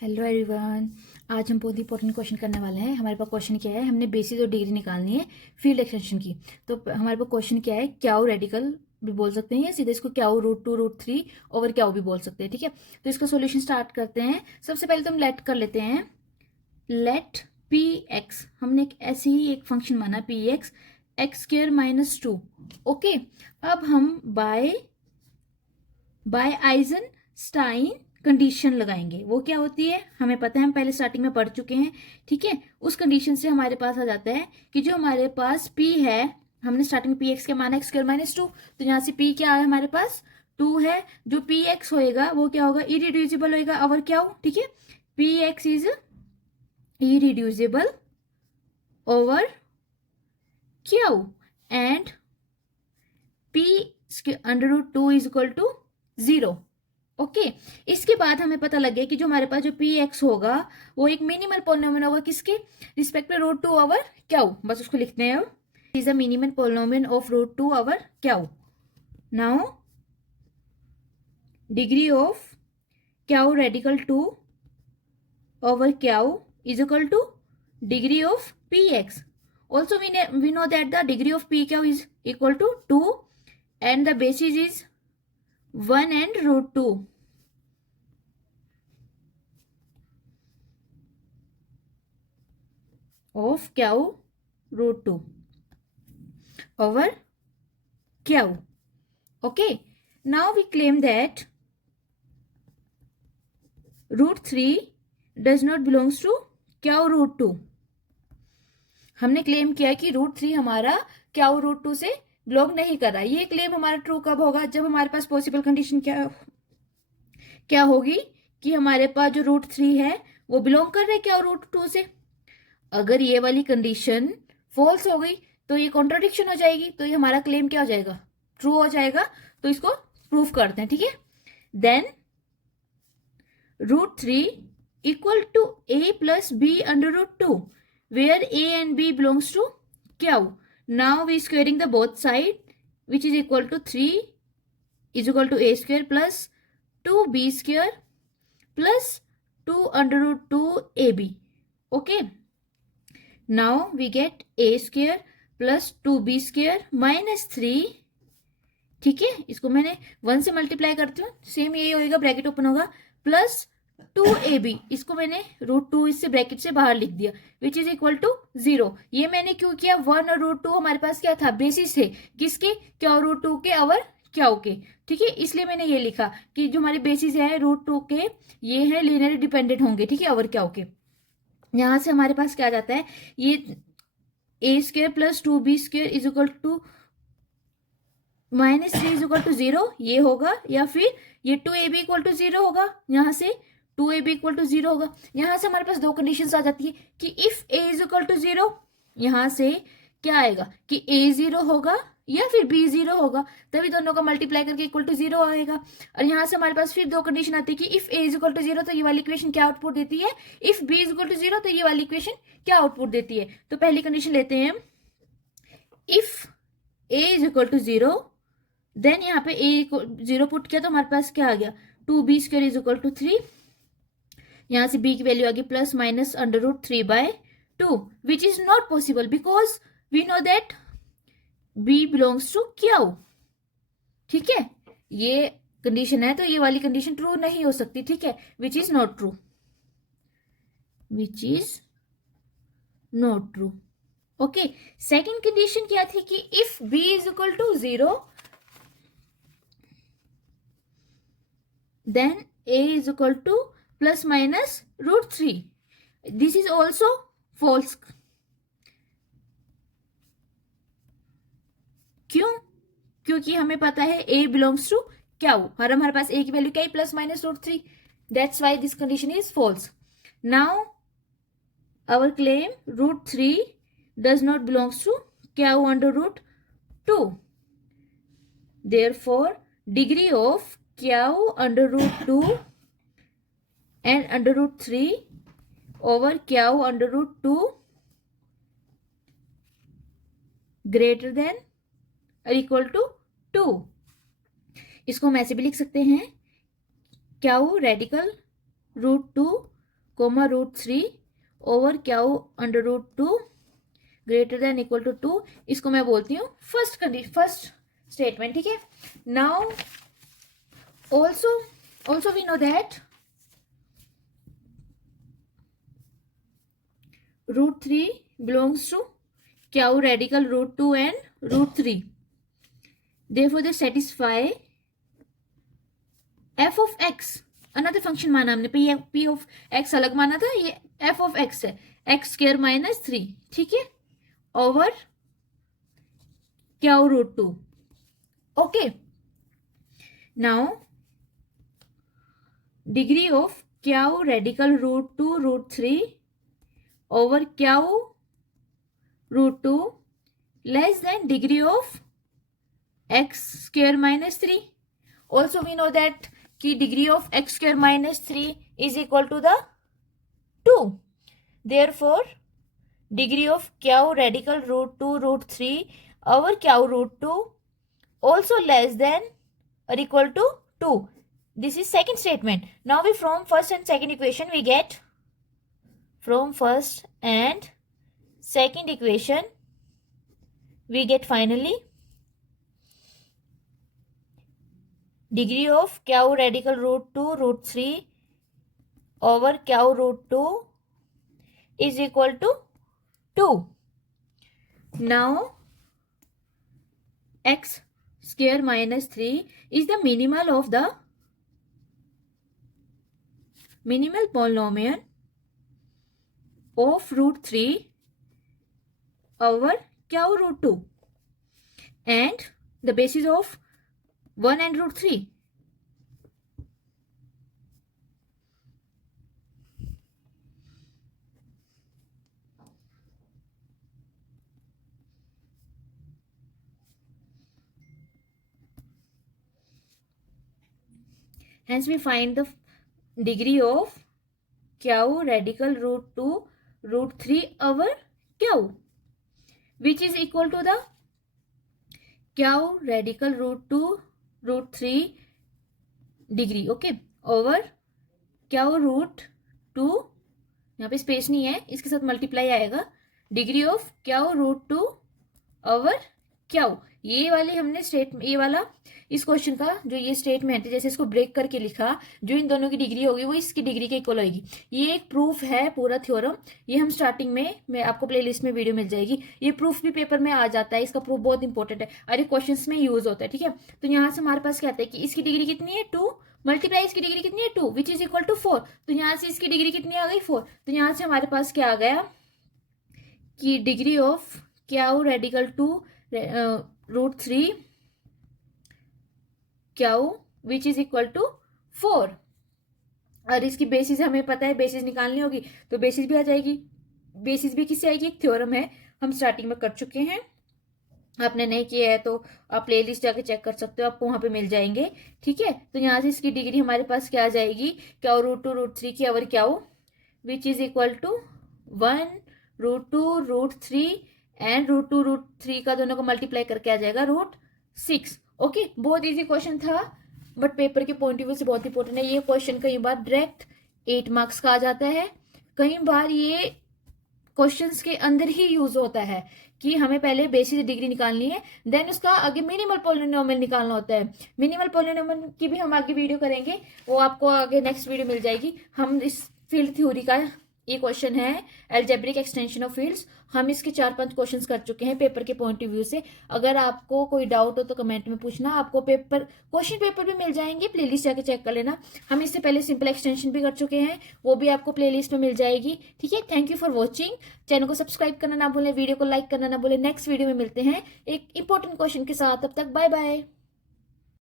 Hello everyone. आज हम बहुत इंपॉर्टेंट क्वेश्चन करने वाले हैं। हमारे पास क्वेश्चन क्या है, हमने बेसिस और डिग्री निकालनी है फील्ड एक्सटेंशन की। तो हमारे पास क्वेश्चन क्या है, क्याउ रेडिकल भी बोल सकते हैं या सीधे इसको क्याउ √2 √3 ओवर क्याउ भी बोल सकते हैं। ठीक है, तो इसका सॉल्यूशन स्टार्ट करते हैं। सबसे पहले तो हम लेट कर लेते हैं। लेट पी एक्स, हमने ऐसे ही एक फंक्शन माना पी एक्स x² - 2। ओके, अब हम बाय आइजनस्टाइन कंडीशन लगाएंगे। वो क्या होती है हमें पता है, हम पहले स्टार्टिंग में पढ़ चुके हैं। ठीक है, उस कंडीशन से हमारे पास आ जाता है कि जो हमारे पास p है, हमने स्टार्टिंग में पी एक्स के माना x² - 2, तो यहाँ से p क्या है हमारे पास 2 है। जो पी एक्स होएगा वो क्या होगा, इरिड्यूसिबल होएगा ओवर क्या हो। ठीक है, p x is irreducible over क्या, and p√2 is equal to 0। Okay, इसके बाद हमें पता लग गया कि जो हमारे पास जो पी एक्स होगा वो एक मिनिमल पोलिनोमियल होगा किसके रिस्पेक्ट में √2 ओवर क्याउ। बस उसको लिखते हैं, is a minimal polynomial of √2 over Q. Now degree of Q radical 2 over Q is equal to degree of p x. Also we know that the degree of p q is equal to 2 and the basis is 1 and √2 of क्याउ √2 over क्याउ। Okay, now we claim that √3 does not belongs to क्याउ √2। हमने claim किया कि √3 हमारा क्याउ √2 से belong नहीं कर रहा। ये claim हमारा ट्रू कब होगा, जब हमारे पास पॉसिबल कंडीशन क्या होगी कि हमारे पास जो √3 है वो बिलोंग कर रहा है क्याउ √2 से। अगर ये वाली कंडीशन फॉल्स हो गई तो ये कॉन्ट्राडिक्शन हो जाएगी, तो ये हमारा क्लेम क्या हो जाएगा, ट्रू हो जाएगा। तो इसको प्रूफ करते हैं। ठीक है, then √3 equal to a plus b under √2 where a and b belongs to Q. Now we squaring the both side, which is equal to 3 is equal to a² plus 2b² plus 2 under √2 ab. Okay, now we get a² plus 2b² minus 3। ठीक है, इसको मैंने 1 से multiply करती हूँ, same यही होगा, bracket open होगा, प्लस 2ab, इसको मैंने √2 इससे ब्रैकेट से बाहर लिख दिया, विच इज इक्वल टू 0। ये मैंने क्यों किया, 1 और √2 हमारे पास क्या था, बेसिस थे किसके, क्याउ √2 के ओवर क्याउ के। ठीक है, इसलिए मैंने ये लिखा कि जो हमारे बेसिस है √2 के, ये है लीनियरली डिपेंडेंट होंगे। ठीक है, ओवर क्याउ के। यहां से हमारे पास क्या आ जाता है, ये a² plus 2b² is equal to -3 is equal to 0, ये होगा, या फिर ये 2ab इक्वल टू 0 होगा। यहां से 2ab इक्वल टू 0 होगा। यहां से हमारे पास दो कंडीशंस आ जाती है कि if a is equal to 0, यहां से क्या आएगा कि a 0 होगा या फिर b 0 होगा, तभी दोनों का मल्टीप्लाई करके इक्वल टू 0 आएगा। और यहां से हमारे पास फिर दो कंडीशन आती है कि if a is equal to 0 तो ये वाली इक्वेशन क्या आउटपुट देती है, if b is equal to 0 तो ये वाली इक्वेशन क्या आउटपुट देती है। तो पहली कंडीशन लेते हैं, if a is equal to 0, then यहाँ पे a 0 पुट किया तो हमारे पास क्या आ गया, 2b² इज इक्वल टू 3। यहां से b की वैल्यू आ गई plus minus under root 3/2, which is not possible because we know that b belongs to Q. ठीक है, ये कंडीशन है, तो ये वाली कंडीशन ट्रू नहीं हो सकती। ठीक है, which is not true, which is not true. Okay, second condition क्या थी कि if b is equal to 0, then a is equal to plus minus √3. This is also false. क्यों, क्योंकि हमें पता है a belongs to क्याउ, और हमारे पास a की वैल्यू क्या है, plus minus √3। That's why this condition is false. Now our claim √3 does not belongs to Q under √2. Therefore degree of Q under √2 and under √3 over Q under √2 greater than और equal to 2। इसको हम ऐसे भी लिख सकते हैं, Q radical √2 comma √3 over Q under root 2 greater than equal to 2, इसको मैं बोलती हूँ फर्स्ट स्टेटमेंट, ठीक है। Now also we know that √3 belongs to Q radical √2 and √3, therefore they satisfy f of x, another function माना हमने, p of x अलग माना था, ये f of x है, x² - 3, ठीक है, over Q √2। Okay, now degree of Q radical √2 √3 over Q √2 less than degree of x² - 3। Also we know that कि degree of x² - 3 is equal to the 2, therefore degree of Q radical √2 √3 over Q √2 also less than or equal to 2. This is second statement. Now we from first and second equation we get, from first and second equation we get finally degree of Q radical √2 √3 over क्याऊ √2 is equal to 2. Now x² - 3 is the minimal of the minimal polynomial of √3 over क्याऊ √2 and the basis of 1 and √3. Hence we find the degree of Q radical √2 √3 over Q, which is equal to the Q radical √2 √3 degree, okay, over Q √2, यहाँ पे space नहीं है, इसके साथ multiply आएगा, degree of क्याऊ √2 over क्याऊ। ये वाली हमने ये वाला इस क्वेश्चन का जो ये स्टेटमेंट है, जैसे इसको ब्रेक करके लिखा, जो इन दोनों की डिग्री होगी वो इसकी डिग्री के इक्वल होगी। ये एक प्रूफ है पूरा थ्योरम, ये हम स्टार्टिंग में मैं आपको प्लेलिस्ट में वीडियो मिल जाएगी। ये प्रूफ भी पेपर में आ जाता है, इसका प्रूफ बहुत इंपॉर्टेंट है, अरे क्वेश्चन में यूज होता है, ठीक है। तो यहाँ से हमारे पास क्या आता है कि इसकी डिग्री कितनी है 2 मल्टीप्लाई इसकी डिग्री कितनी है 2 विच इज इक्वल टू 4। तो यहाँ से इसकी डिग्री कितनी आ गई 4। तो यहाँ से हमारे पास क्या आ गया कि degree of Q radical 2 √3 Q which is equal to 4। और इसकी बेसिस हमें पता है, बेसिस निकालनी होगी तो बेसिस भी आ जाएगी। बेसिस भी किससे आएगी, एक थ्योरम है, हम स्टार्टिंग में कर चुके हैं, आपने नहीं किया है तो आप प्लेलिस्ट जाके चेक कर सकते हो, आपको वहां पे मिल जाएंगे, ठीक है। तो यहाँ से इसकी डिग्री हमारे पास क्या आ जाएगी, क्याऊ √2 √3 की over Q which is equal to 1 √2 √3 and √2 √3 का दोनों को मल्टीप्लाई करके आ जाएगा √6। ओके, बहुत इजी क्वेश्चन था बट पेपर के पॉइंट ऑफ व्यू से बहुत इंपॉर्टेंट है। ये क्वेश्चन कई बार डायरेक्ट 8 मार्क्स का आ जाता है, कई बार ये क्वेश्चंस के अंदर ही यूज होता है कि हमें पहले बेसिस डिग्री निकालनी है, देन उसका आगे मिनिमल पॉलिनोमियल निकालना होता है। मिनिमल पॉलिनोमियल की भी हम आगे वीडियो करेंगे, वो आपको आगे नेक्स्ट वीडियो मिल जाएगी। हम इस फील्ड थ्योरी का ये क्वेश्चन है अलजेब्रिक एक्सटेंशन ऑफ फील्ड्स, हम इसके 4-5 क्वेश्चंस कर चुके हैं पेपर के पॉइंट ऑफ व्यू से। अगर आपको कोई डाउट हो तो कमेंट में पूछना, आपको क्वेश्चन पेपर भी मिल जाएंगे, प्लेलिस्ट जाके चेक कर लेना। हम इससे पहले सिंपल एक्सटेंशन भी कर चुके हैं, वो भी आपको प्लेलिस्ट में मिल जाएगी, ठीक है। Thank you for watching, channel को सब्सक्राइब करना ना भूलें, वीडियो को लाइक करना ना भूलें। नेक्स्ट वीडियो में मिलते हैं एक इंपॉर्टेंट क्वेश्चन के साथ, तब तक बाय बाय।